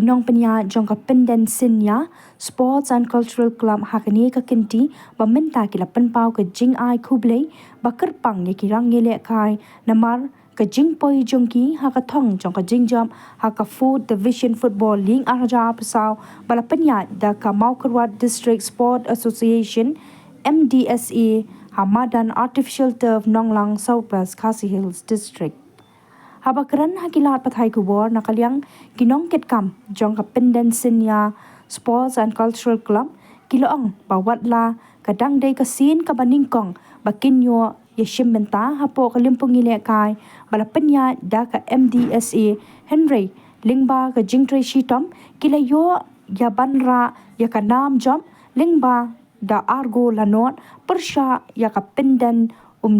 kinong penya jong ka penden sinya sports and cultural club hakani ka kinti baminta kila penpau ka jing ai khublei bakar pang ye kirang ngele kai namar ka jing poi jongki haka thong jong ka jing jam haka food division football league arja pasau bala penya da ka Maukarwat district sport association MDSA hamadan artificial turf nonglang southwest Khasi Hills district habakran hakilat pathai kubor nakaliang kinong ketkam jong ka penden sinya sports and cultural club kiloong bawatla kadang day kasin ka baningkong bakinyo yeshim benta hapo kalimpong ile kai balapenya da ka MDSA Henry lingba ka jingtre shitom kilayo ya banra ya ka nam jom lingba da argo lanot persha ya ka penden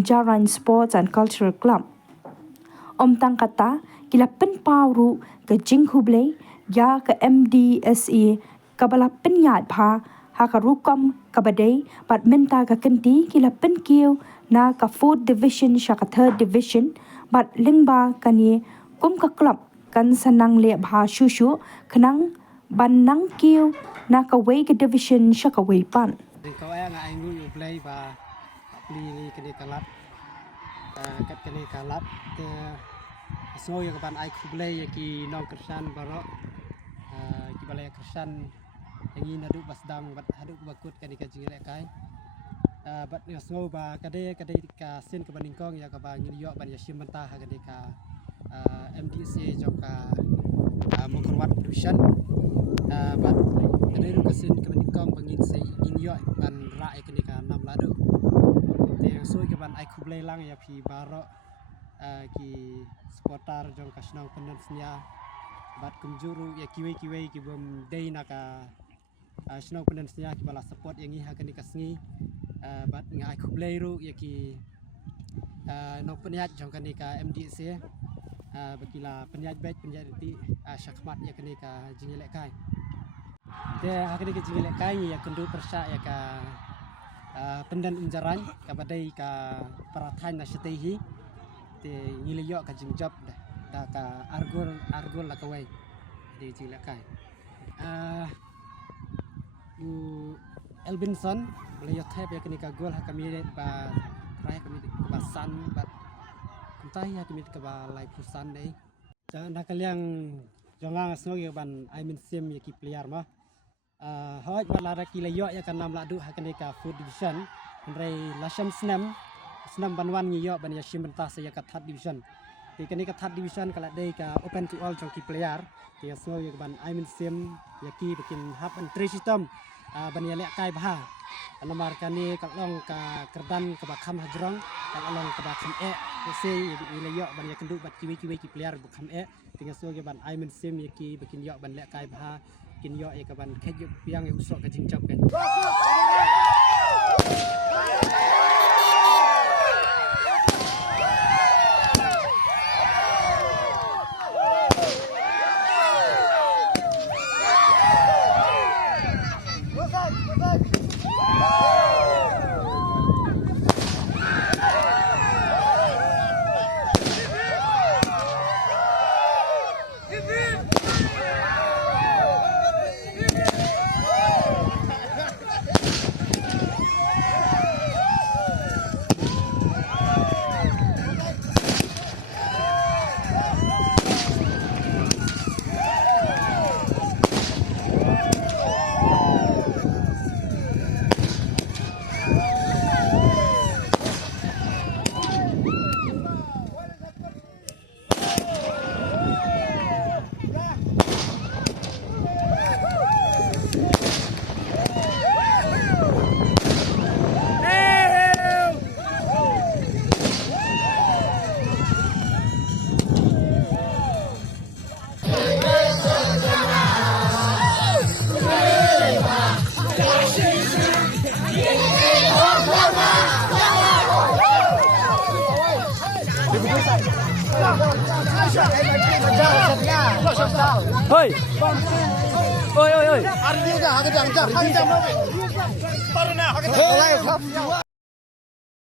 jaran sports and cultural club tang kata kila penpau ke jing hublei ya ke MDSA kabala penyat pha ha ka rukom kabadai badminta ka kenti kila penkiu na ka fourth division sha ka third division bad lingba kani kum ka club kan sanang le bha shushu khnang ban nang kiu na ka wei ka division sha ka wei pan ko ai ngai ngu yu play ba pli kani kalap kat kani kalap te so yang ban ai khublei ki nong kersan barok ki balai kersan yang ini adu basdam bat adu bakut kani ka jingile kai bat ni so ba kade ka sin ka baningkong ya ka ba ngilyo ban ya simenta ha kade ka MDC jong ka Maukarwat division bat kade ru ka sin ka baningkong bangin sei inyo ban ra kani ka nam ladu te so ki ban ai khublei lang ya phi barok ki supporter jong kasnang penensnya bat kumjuru ya kiwe ki bom dei naka snang penensnya ki bala support yang iha kani kasngi bat ngai khublei ru ya ki no penyat jong kani ka MDC bakila penyat baik penyat di syakmat ya kani ka jingile kai de hakani ka jingile kai ya kendu persa ya ka pendan unjaran ka badai ka parathan na setehi te ngiliyo ka jingjab da ka argol la kawai di jila kai Elbinson beliau tap ya kini ka gol ha kami ba rai kami ba san ba kuntai ya kami ka ba lai pusan dei jangan nakaliang jongang sno ya ban I mean sim ya ki player ma hawaj balara kilayo ya kan nam ladu ha kini ka food division rai lasam senam banwan ngiyo ban ya simenta saya ka third division ti kani ka third division kala dei ka open to all jong ki player ti so ya ban I mean sim ya ki bikin hub and three system ban ya lek kai bha anamar kani kalong ka kerdan ka bakham hajrong kalong ka bakham se ilayo ban ya kendu bat kiwi ki player bakham ti so ya ban I mean sim ya ki bikin yo ban lek kai bha kin yo ya ka ban khej piang ya usok ka jingjap kan Hoi. Oi oi oi. Ardi ka hak jang jang. Parna hak.